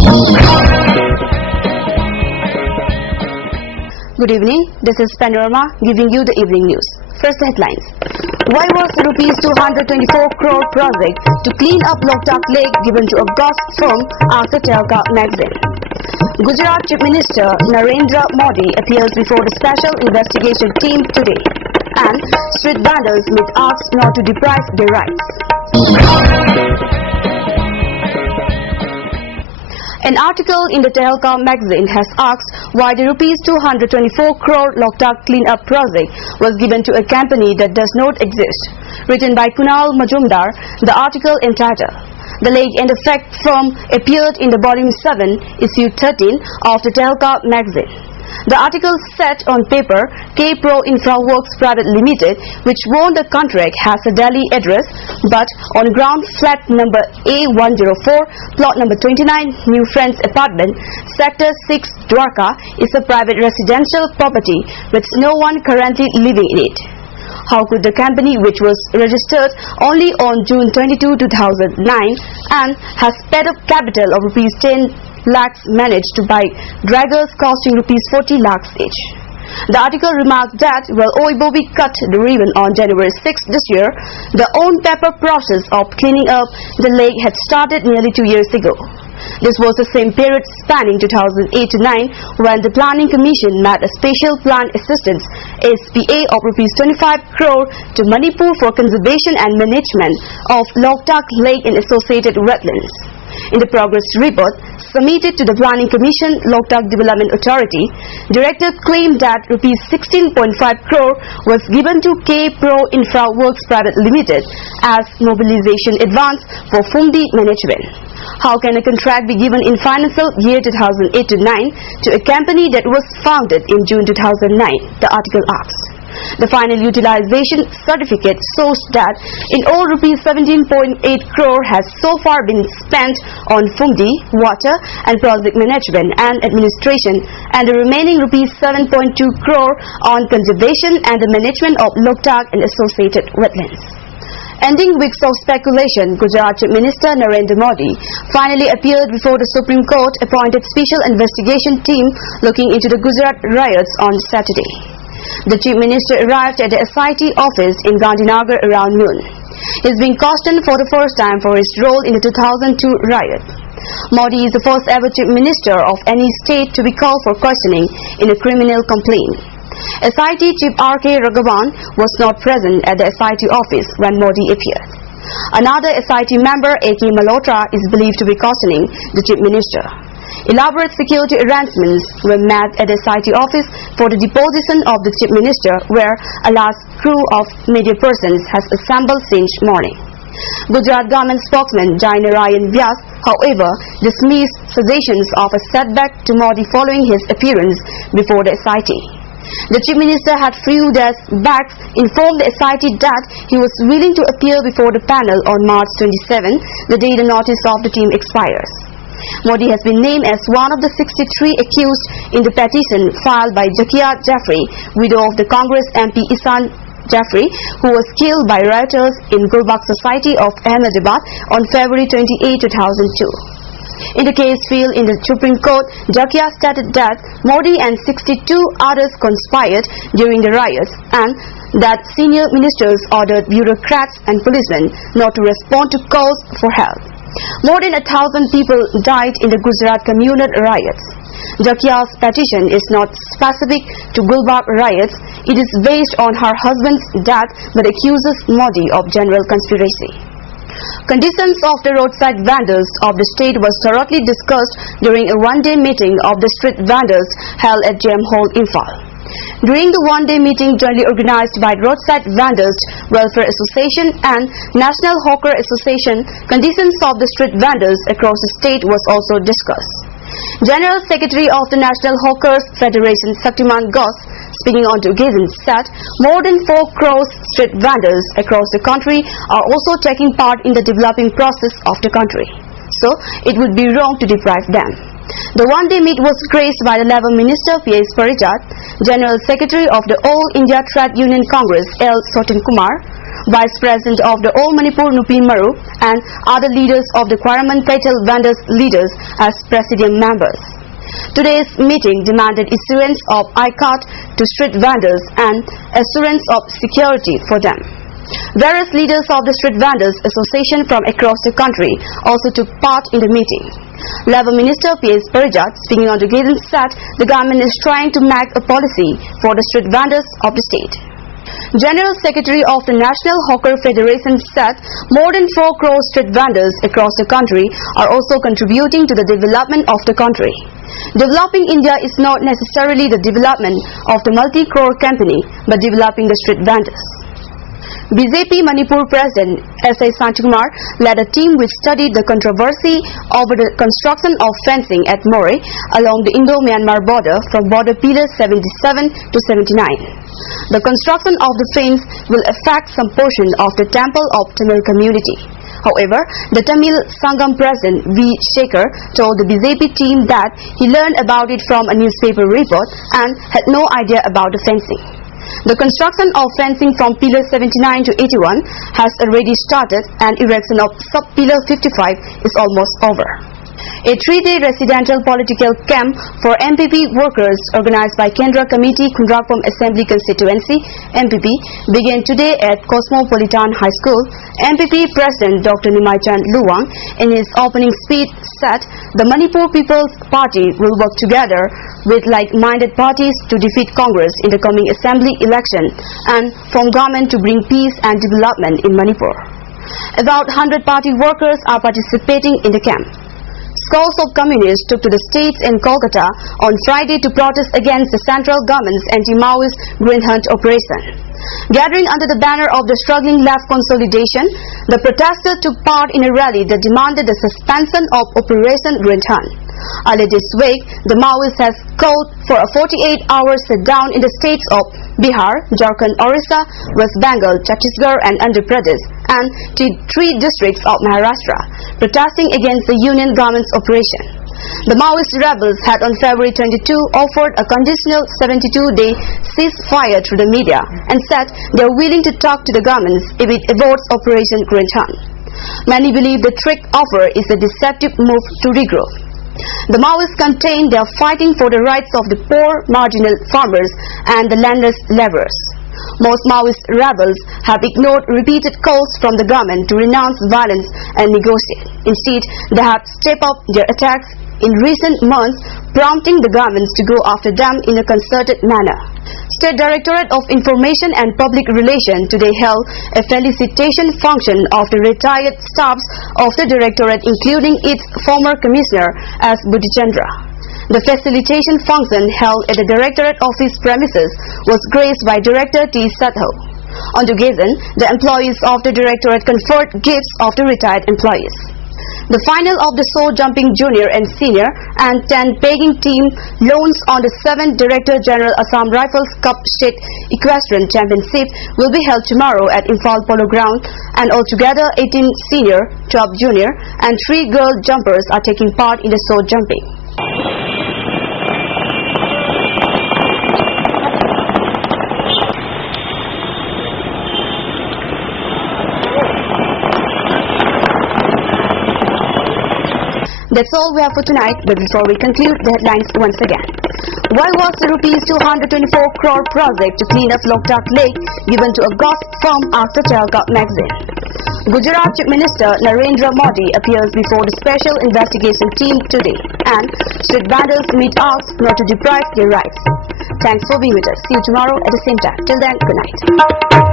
Good evening, this is Panorama giving you the evening news. First headlines. Why was the Rs 224 crore project to clean up Loktak Lake given to a ghost firm after Telka magazine? Gujarat Chief Minister Narendra Modi appears before the special investigation team today. And street vendors meet asked not to deprive their rights. An article in the Telka magazine has asked why the Rs 224 crore Loktak clean-up project was given to a company that does not exist. Written by Kunal Majumdar, the article entitled "The Lake and Effect Firm" appeared in the volume 7, issue 13 of the Telka magazine. The article set on paper K-Pro Infraworks Private Limited, which won the contract, has a Delhi address, but on ground flat number A104, plot number 29, New Friends Apartment, Sector 6, Dwarka, is a private residential property with no one currently living in it. How could the company, which was registered only on June 22, 2009 and has paid up capital of Rs 10 lakhs, managed to buy draggers costing Rs 40 lakhs each? The article remarked that while Oibobi cut the ribbon on January 6 this year, the on-paper process of cleaning up the lake had started nearly 2 years ago. This was the same period spanning 2008-9 when the Planning Commission made a special plan assistance SPA of Rs 25 crore to Manipur for conservation and management of Loktak Lake and associated wetlands. In the progress report submitted to the Planning Commission Loktak Development Authority, Director claimed that Rs 16.5 crore was given to K-Pro Infraworks Private Limited as mobilization advance for Fumdi management. How can a contract be given in financial year 2008-9 to a company that was founded in June 2009? The article asked. The final utilization certificate shows that in all Rs 17.8 crore has so far been spent on Fumdi, water and project management and administration, and the remaining Rs 7.2 crore on conservation and the management of Loktak and associated wetlands. Ending weeks of speculation, Gujarat Chief Minister Narendra Modi finally appeared before the Supreme Court appointed special investigation team looking into the Gujarat riots on Saturday. The Chief Minister arrived at the SIT office in Gandhinagar around noon. He is being questioned for the first time for his role in the 2002 riot. Modi is the first ever Chief Minister of any state to be called for questioning in a criminal complaint. SIT Chief R.K. Raghavan was not present at the SIT office when Modi appeared. Another SIT member, A.K. Malhotra, is believed to be questioning the Chief Minister. Elaborate security arrangements were made at the SIT office for the deposition of the Chief Minister, where a large crew of media persons has assembled since morning. Gujarat government spokesman Jai Narayan Vyas, however, dismissed suggestions of a setback to Modi following his appearance before the SIT. The Chief Minister had few days back informed the SIT that he was willing to appear before the panel on March 27, the day the notice of the team expires. Modi has been named as one of the 63 accused in the petition filed by Zakia Jaffrey, widow of the Congress MP Isan Jaffrey, who was killed by rioters in Gulbakh Society of Ahmedabad on February 28, 2002. In the case filed in the Supreme Court, Zakia stated that Modi and 62 others conspired during the riots and that senior ministers ordered bureaucrats and policemen not to respond to calls for help. More than 1,000 people died in the Gujarat communal riots. Zakia's petition is not specific to Gulbakh riots. It is based on her husband's death but accuses Modi of general conspiracy. Conditions of the roadside vendors of the state was thoroughly discussed during a one-day meeting of the street vendors held at Gem Hall, Imphal. During the one-day meeting jointly organized by Roadside Vendors Welfare Association and National Hawker Association, conditions of the street vendors across the state was also discussed. General Secretary of the National Hawkers Federation, Saktiman Ghosh, speaking on the occasion, said more than 4 crore street vendors across the country are also taking part in the developing process of the country. So, it would be wrong to deprive them. The one-day meet was graced by the Labour Minister P.S. Parijat, General Secretary of the All India Trade Union Congress L. Sotin Kumar, Vice President of the All Manipur Nupin Maru, and other leaders of the Kwaraman Petal Vendors leaders as Presidium members. Today's meeting demanded issuance of I-card to street vendors and assurance of security for them. Various leaders of the Street Vendors Association from across the country also took part in the meeting. Labour Minister P.S. Parijat, speaking on the occasion, said the government is trying to make a policy for the street vendors of the state. General Secretary of the National Hawker Federation said more than 4 crore street vendors across the country are also contributing to the development of the country. Developing India is not necessarily the development of the multi-crore company, but developing the street vendors. BJP Manipur President S.A. Santikumar led a team which studied the controversy over the construction of fencing at More along the Indo-Myanmar border from border pillar 77 to 79. The construction of the fence will affect some portion of the temple of Tamil community. However, the Tamil Sangam President V. Shekhar told the BJP team that he learned about it from a newspaper report and had no idea about the fencing. The construction of fencing from pillar 79 to 81 has already started and erection of sub-pillar 55 is almost over. A 3-day residential political camp for MPP workers organized by Kendra Committee Kundrakpom Assembly Constituency (MPP) began today at Cosmopolitan High School. MPP President Dr. Nimaichan Luwang in his opening speech said the Manipur People's Party will work together with like-minded parties to defeat Congress in the coming assembly election and form government to bring peace and development in Manipur. About 100 party workers are participating in the camp. Scores of communists took to the streets in Kolkata on Friday to protest against the central government's anti-Maoist green hunt operation. Gathering under the banner of the struggling left consolidation, the protesters took part in a rally that demanded the suspension of Operation Green Hunt. Earlier this week, the Maoists has called for a 48-hour sit-down in the states of Bihar, Jharkhand, Orissa, West Bengal, Chhattisgarh and Andhra Pradesh and 3 districts of Maharashtra, protesting against the union government's operation. The Maoist rebels had on February 22 offered a conditional 72-day ceasefire through the media and said they are willing to talk to the government if it aborts Operation Green Hunt. Many believe the trick offer is a deceptive move to regroup. The Maoists contend they are fighting for the rights of the poor, marginal farmers and the landless laborers. Most Maoist rebels have ignored repeated calls from the government to renounce violence and negotiate. Instead, they have stepped up their attacks in recent months, prompting the governments to go after them in a concerted manner. State Directorate of Information and Public Relations today held a felicitation function of the retired staffs of the Directorate, including its former Commissioner S. Buddhichandra. The facilitation function held at the Directorate office premises was graced by Director T. Sadho. On the occasion, the employees of the Directorate conferred gifts of the retired employees. The final of the sword jumping junior and senior and 10 pegging team lawns on the 7th Director General Assam Rifles Cup State Equestrian Championship will be held tomorrow at Imphal Polo Ground, and altogether 18 senior, 12 junior and 3 girl jumpers are taking part in the sword jumping. That's all we have for tonight, but before we conclude, the headlines once again. Why was the rupees 224 crore project to clean up Loktak Lake given to a gossip firm after Telka magazine? Gujarat Chief Minister Narendra Modi appears before the Special Investigation Team today, and street vendors meet asked not to deprive their rights. Thanks for being with us. See you tomorrow at the same time. Till then, good night.